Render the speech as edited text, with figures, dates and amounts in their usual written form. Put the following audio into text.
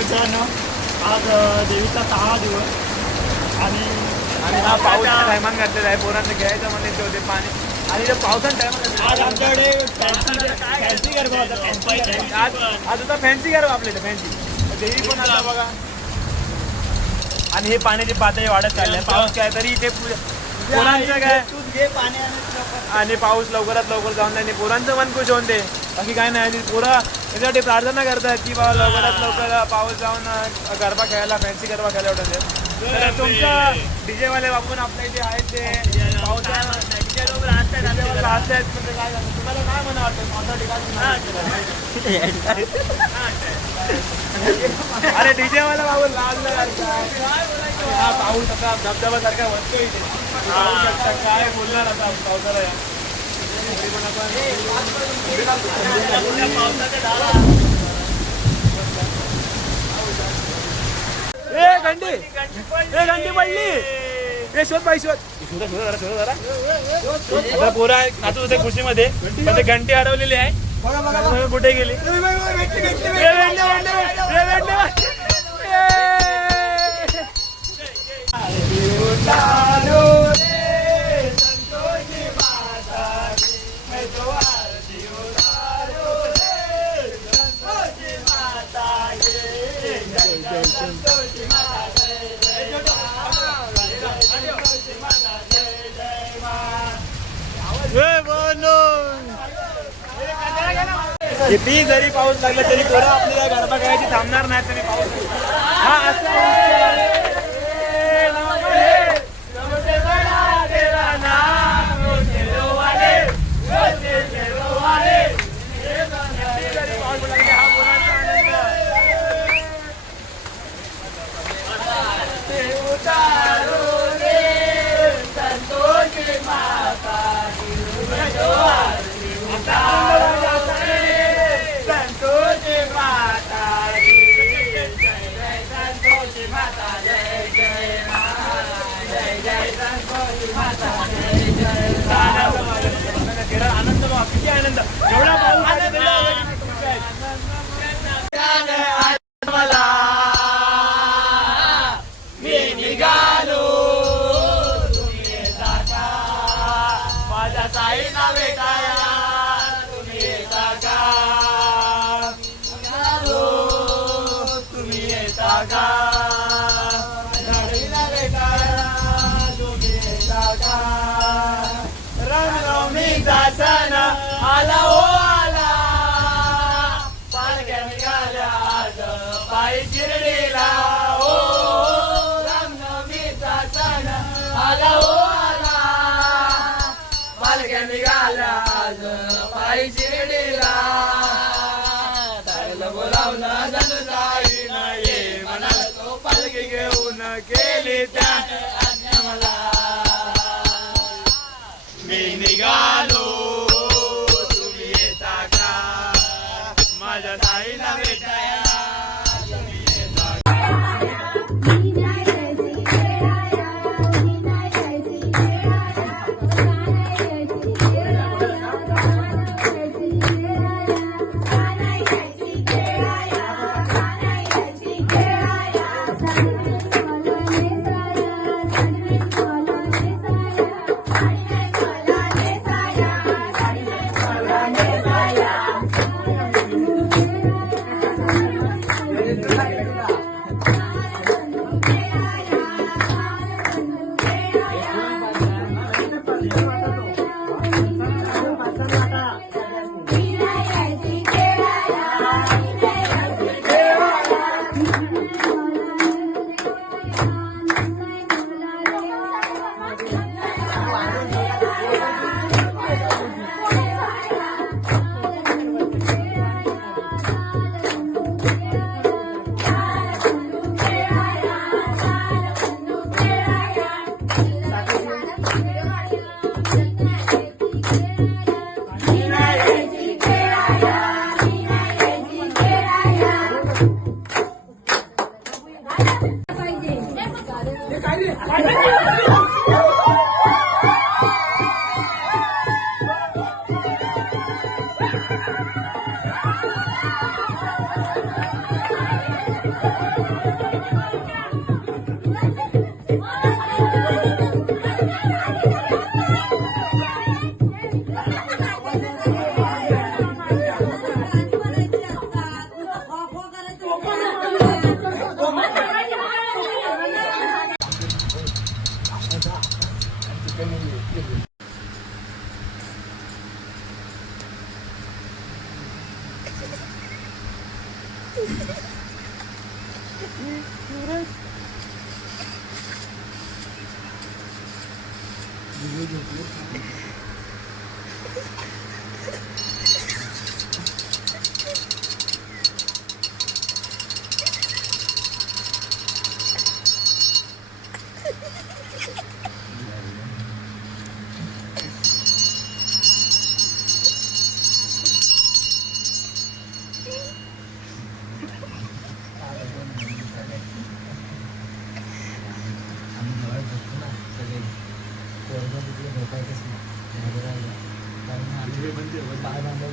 मित्रांनो, आज देवीचा 6 दिवस आणि हा पावसाचा टायमान घातलेला आहे. पोरांना घ्यायचं म्हणले ते होते पाणी आणि ते पावसाचा टायमान आज आमच्याकडे फॅन्सी गरबा होता. आज होता फॅन्सी गरबा आपल्या इथे फॅन्सी देवी पण आला बघा. आणि हे पाण्याची पातळी वाढत चालली आहे. पाऊस काय तरी ते पोरांचं काय आणि पाऊस लवकरात लवकर जाऊन नाही पोरांचं मन खुश होऊन दे. बाकी काय नाही. पोरं त्याच्यासाठी प्रार्थना करतात की बाबा लवकरात लवकर पाऊस जाऊन गरबा खेळायला फॅन्सी गरबा खेळायला उठत. तर तुमचं डीजे वाले बापून आपल्या इथे आहेत ते पावसाळ्यात म्हणजे काय झालं तुम्हाला काय म्हणा वाटतं पावसा ठिकाणी अरे डीजे वाला बाबू लागला हा पाऊस आता धबधबा सारखा वरतो इथे काय बोलणार आता पावसाला या घंटी घंटी पडली. शोध बाई शोध जरा पोरा नाचत होते खुशीमध्ये पण ते घंटी हरवलेली आहे. कुठे गेली किती जरी पाऊस लागला तरी पोरं आपल्याला गरबा करायची थांबणार नाही. तरी पाऊस हा असं आनंद किती आनंद एवढा पाऊस मला मी निघालो तुम्ही येता का माझ्या साईला भेटाया तुम्ही येता का निघालो तुम्ही येता का झाडीला भेटाया तुम्ही येता का रंगनवमीचा सण आला हो आला पालख्या निघाल्या आज पायी शिर्डीला हो. रंगनवमीचा सण आला हो आला पालख्या निघाल्या आज पायी शिर्डीला. ताईला बोलावलं जनुताईनं ये म्हणाल तो पालखी घेऊन गेली त्याने आज्ञा मला. मी निघालो तुम्ही येता का माझ्या ताईला भेटाया तुम्ही येता आम्ही जेव्हा झोपतो ना सगळे पोरगं तिकडे झोपायचंच नाही बाहेर राहिलं कारण आम्ही पाय बांधायचो